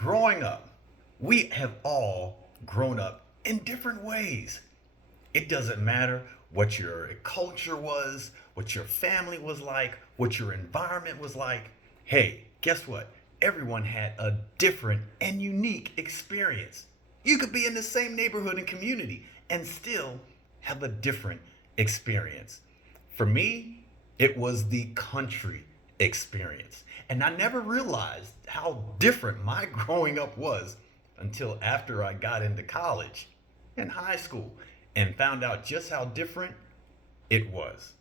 growing up, we have all grown up in different ways. It doesn't matter what your culture was, what your family was like, what your environment was like. Hey, guess what? Everyone had a different and unique experience. You could be in the same neighborhood and community and still have a different experience. For me, it was the country experience. And I never realized how different my growing up was until after I got into college and high school and found out just how different it was.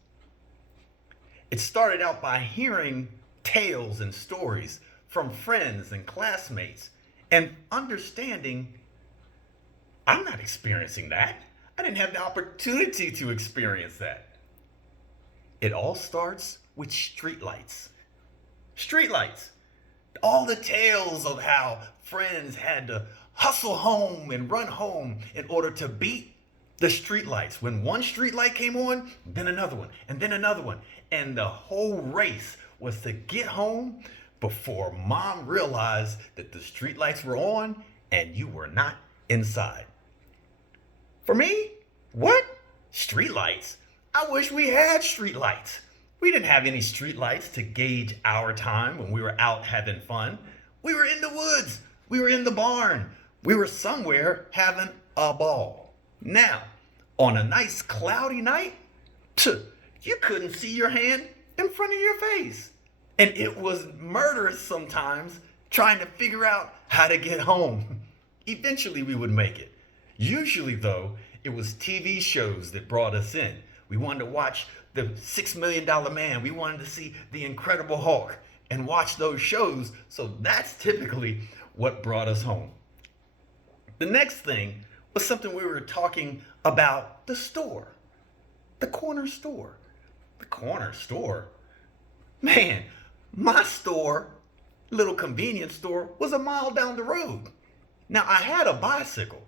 It started out by hearing tales and stories from friends and classmates and understanding I'm not experiencing that. I didn't have the opportunity to experience that. It all starts with streetlights. Streetlights. All the tales of how friends had to hustle home and run home in order to beat the streetlights. When one streetlight came on, then another one, and then another one. And the whole race was to get home before mom realized that the streetlights were on and you were not inside. For me, what? Streetlights? I wish we had streetlights. We didn't have any streetlights to gauge our time when we were out having fun. We were in the woods. We were in the barn. We were somewhere having a ball. Now, on a nice cloudy night, you couldn't see your hand in front of your face. And it was murderous sometimes trying to figure out how to get home. Eventually, we would make it. Usually, though, it was TV shows that brought us in. We wanted to watch The $6 Million Man. We wanted to see The Incredible Hulk and watch those shows. So that's typically what brought us home. The next thing was something we were talking about: the store, the corner store. The corner store? Man, my store, little convenience store, was a mile down the road. Now, I had a bicycle,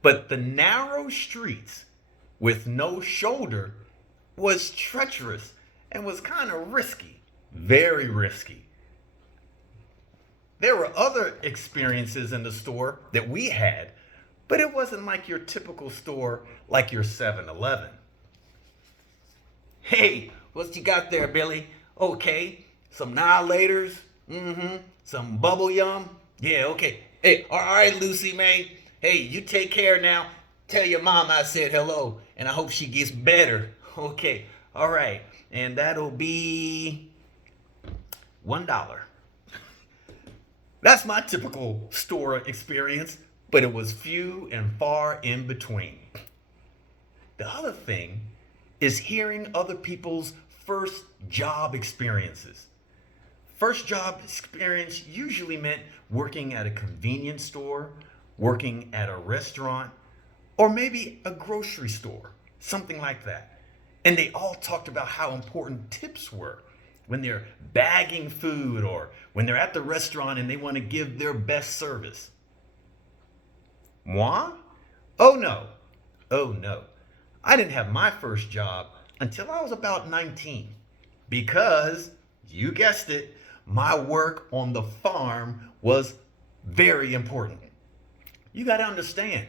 but the narrow streets with no shoulder was treacherous and was kind of risky, very risky. There were other experiences in the store that we had, but it wasn't like your typical store like your 7-Eleven. Hey, what you got there, Billy? Okay, some Nihilators, some bubble yum. Yeah, okay. Hey, all right, Lucy May. Hey, you take care now. Tell your mom I said hello, and I hope she gets better. Okay, all right. And that'll be $1. That's my typical store experience, but it was few and far in between. The other thing is hearing other people's first job experiences. First job experience usually meant working at a convenience store, working at a restaurant, or maybe a grocery store, something like that. And they all talked about how important tips were when they're bagging food or when they're at the restaurant and they want to give their best service. Moi? Oh no. Oh no. I didn't have my first job until I was about 19 because, you guessed it, my work on the farm was very important. You got to understand,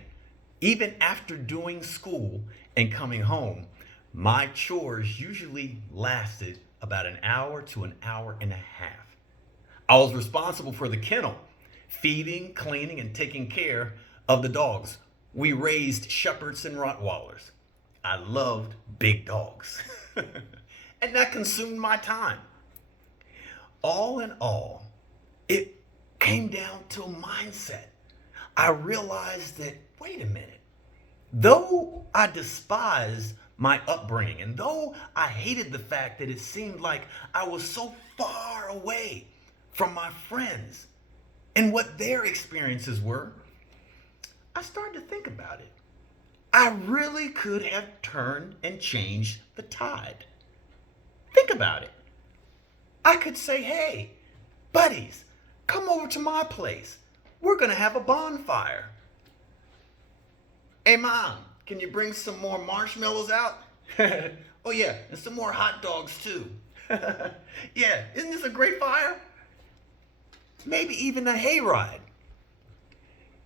even after doing school and coming home, my chores usually lasted about an hour to an hour and a half. I was responsible for the kennel, feeding, cleaning, and taking care of the dogs. We raised Shepherds and Rottweilers. I loved big dogs. And that consumed my time. All in all, it came down to a mindset. I realized that, wait a minute, though I despised my upbringing, and though I hated the fact that it seemed like I was so far away from my friends and what their experiences were, I started to think about it. I really could have turned and changed the tide. Think about it. I could say, hey, buddies, come over to my place. We're going to have a bonfire. Hey, Mom, can you bring some more marshmallows out? Oh, yeah, and some more hot dogs, too. Yeah, isn't this a great fire? Maybe even a hayride.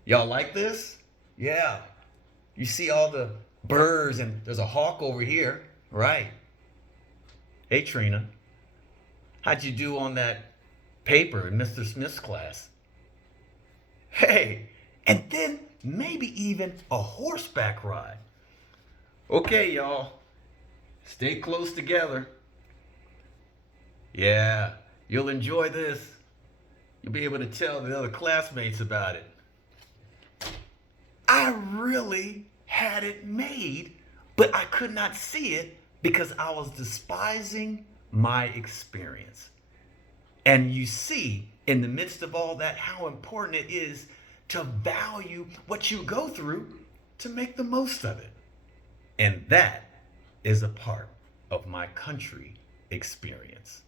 Y'all like this? Yeah. You see all the birds, and there's a hawk over here. Right. Hey, Trina. How'd you do on that paper in Mr. Smith's class? Hey, and then maybe even a horseback ride. Okay, y'all. Stay close together. Yeah, you'll enjoy this. You'll be able to tell the other classmates about it. I really had it made, but I could not see it because I was despising my experience. And you see, in the midst of all that, how important it is to value what you go through to make the most of it. And that is a part of my country experience.